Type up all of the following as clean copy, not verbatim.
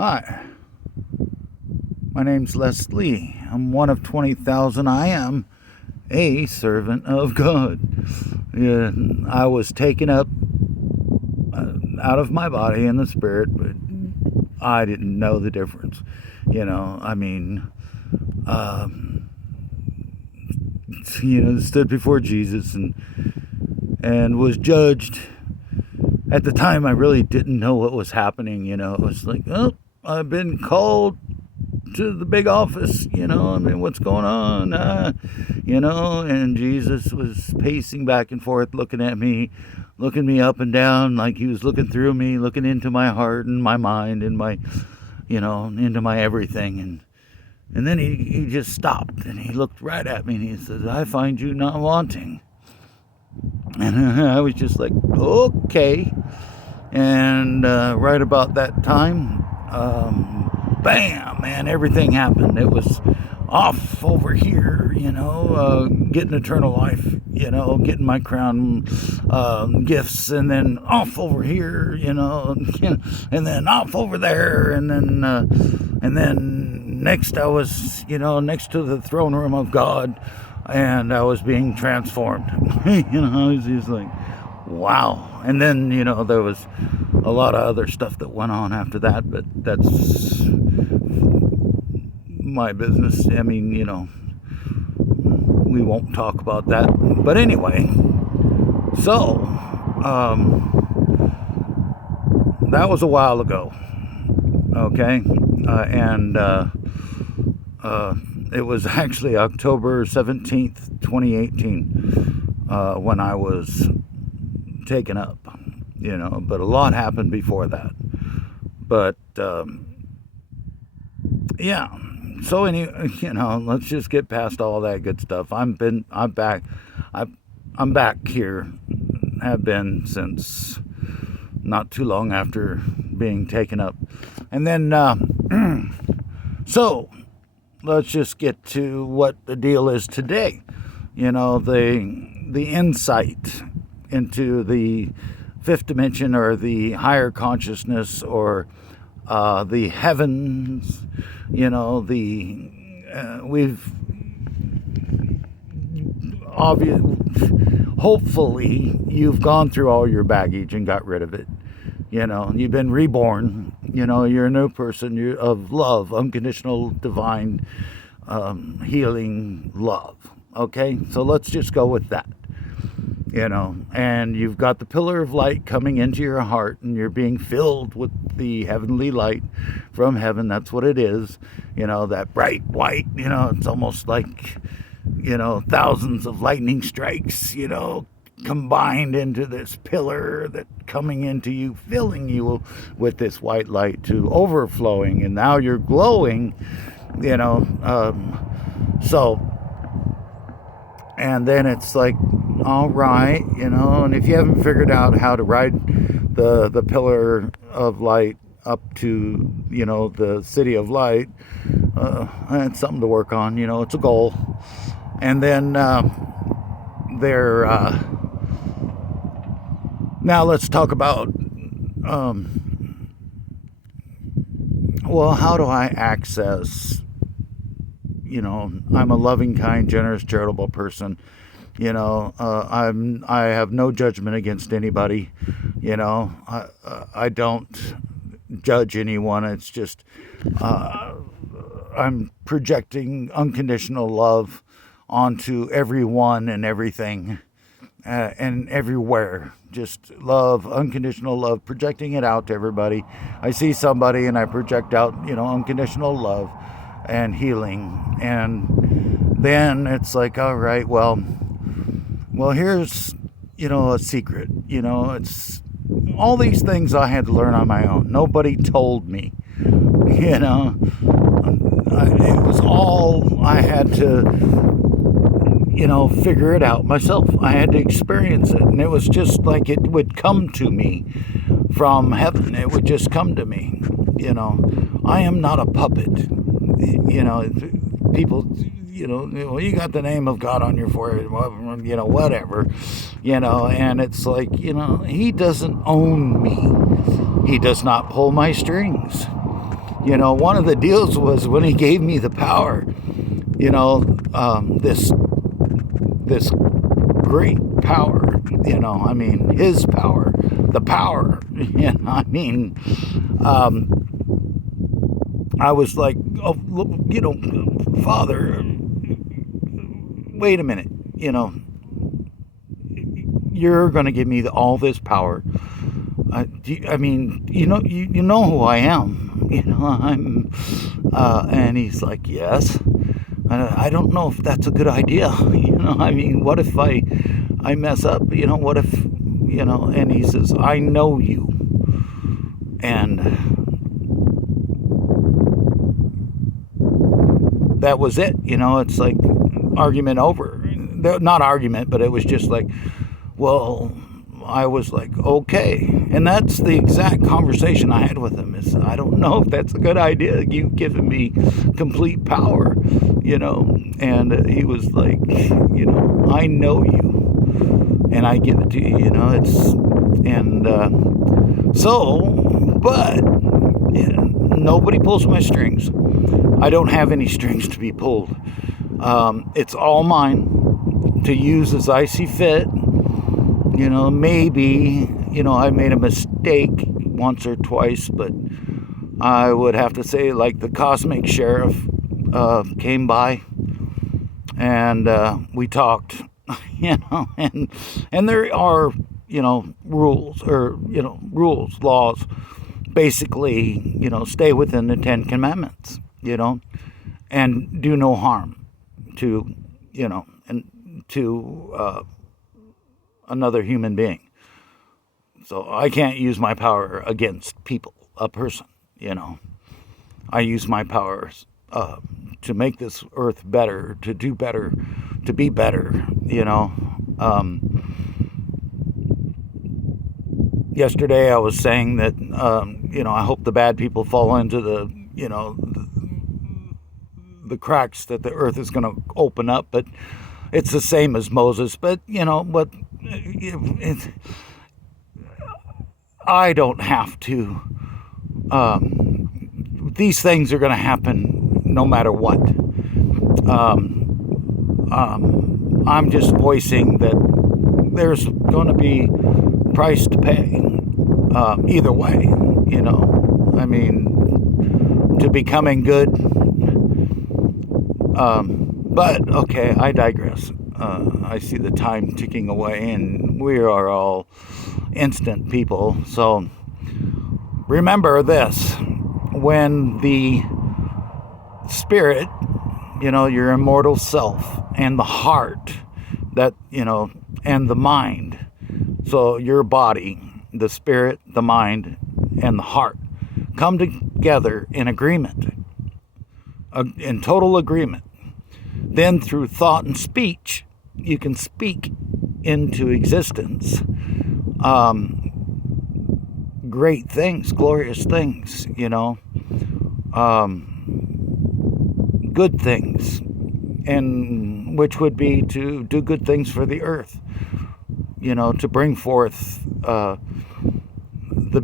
Hi, my name's Leslie. I'm one of 20,000. I am a servant of God. Yeah, I was taken up out of my body in the spirit, but I didn't know the difference. Um, stood before Jesus and was judged. At the time, I really didn't know what was happening. It was like, oh, I've been called to the big office. What's going on? And Jesus was pacing back and forth, looking at me, looking me up and down, like he was looking through me, looking into my heart and my mind and into my everything. And then he just stopped and he looked right at me and he says, I find you not wanting. And I was just like, okay. And right about that time, bam, man, everything happened. It was off over here, getting eternal life, getting my crown gifts, and then off over here, and then off over there, and then next I was, next to the throne room of God, and I was being transformed. I was just like, wow. And then, there was a lot of other stuff that went on after that, but that's my business. We won't talk about that. But anyway, so, that was a while ago, okay? It was actually October 17th, 2018, when I was taken up, but a lot happened before that. But, yeah. So let's just get past all that good stuff. I'm back. I'm back here. Have been since not too long after being taken up. And then, so let's just get to what the deal is today. The insight into the fifth dimension, or the higher consciousness, or the heavens. We've hopefully you've gone through all your baggage and got rid of it. You've been reborn. You're a new person. Of love, unconditional, divine, healing love. Okay, so let's just go with that. And you've got the pillar of light coming into your heart, and you're being filled with the heavenly light from heaven. That's what it is. That bright white, it's almost like, thousands of lightning strikes, combined into this pillar that coming into you, filling you with this white light to overflowing. And now you're glowing, so, and then it's like, all right, and if you haven't figured out how to ride the pillar of light up to, the city of light, it's something to work on. It's a goal. And then now let's talk about, well, how do I access, I'm a loving, kind, generous, charitable person. I have no judgment against anybody. I don't judge anyone. It's just, I'm projecting unconditional love onto everyone and everything, and everywhere. Just love, unconditional love, projecting it out to everybody. I see somebody and I project out, unconditional love and healing. And then it's like, all right, well, here's, a secret. It's all these things I had to learn on my own. Nobody told me. It was all I had to, figure it out myself. I had to experience it. And it was just like it would come to me from heaven. It would just come to me. I am not a puppet. People, well, you got the name of God on your forehead, whatever, and it's like, he doesn't own me. He does not pull my strings. One of the deals was when he gave me the power, this great power, his power, the power, I was like, oh, Father, wait a minute, you're going to give me all this power. You know who I am. I'm, and he's like, yes. I don't know if that's a good idea. What if I mess up? What if, and he says, I know you. And that was it. It's like argument over. Not argument, but it was just like, well, I was like, okay. And that's the exact conversation I had with him is, I don't know if that's a good idea. You've given me complete power, and he was like, I know you and I give it to you, but nobody pulls my strings. I don't have any strings to be pulled. It's all mine to use as I see fit. Maybe, I made a mistake once or twice, but I would have to say, like, the cosmic sheriff came by and we talked, and there are, rules or, laws, basically, stay within the 10 Commandments, and do no harm to, another human being. So I can't use my power against people, a person, I use my powers to make this earth better, to do better, to be better, Yesterday I was saying that, I hope the bad people fall into the cracks that the earth is going to open up, but it's the same as Moses. But, I don't have to. These things are going to happen no matter what. I'm just voicing that there's going to be price to pay either way, to becoming good. But, okay, I digress. I see the time ticking away, and we are all instant people. So remember this: when the spirit, your immortal self, and the heart, that, and the mind, so your body, the spirit, the mind, and the heart come together in agreement, in total agreement, then through thought and speech, you can speak into existence great things, glorious things, good things, and which would be to do good things for the earth, to bring forth the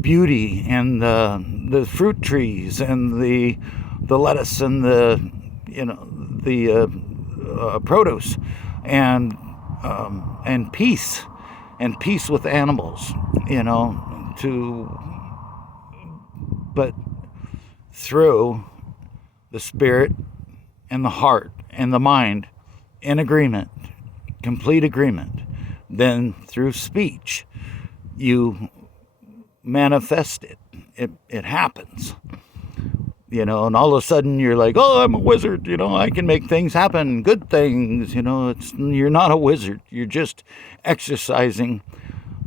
beauty and the fruit trees and the lettuce and the produce and peace with animals, but through the spirit and the heart and the mind in agreement, complete agreement. Then through speech, you manifest it. It happens. And all of a sudden you're like, oh, I'm a wizard, I can make things happen, good things, you're not a wizard. You're just exercising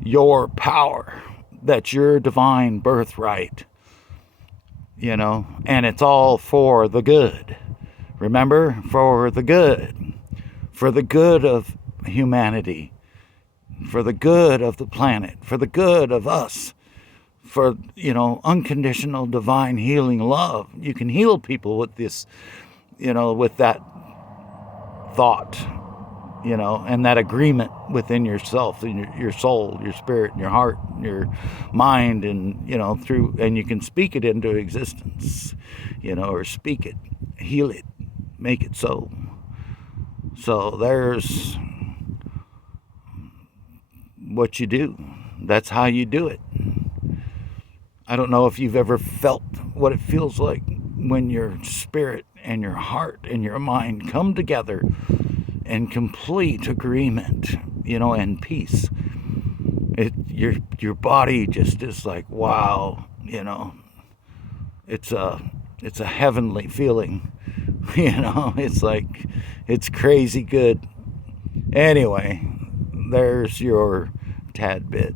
your power. That's your divine birthright, and it's all for the good. Remember, for the good of humanity, for the good of the planet, for the good of us, for, unconditional divine healing love. You can heal people with this, with that thought, and that agreement within yourself, and your soul, your spirit, and your heart, and your mind, and and you can speak it into existence, or speak it, heal it, make it so. So there's what you do. That's how you do it. I don't know if you've ever felt what it feels like when your spirit and your heart and your mind come together in complete agreement, and peace. Your body just is like, wow, it's a heavenly feeling. It's like, it's crazy good. Anyway, there's your tad bit.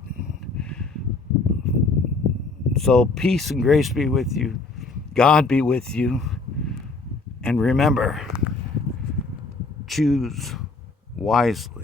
So peace and grace be with you. God be with you. And remember, choose wisely.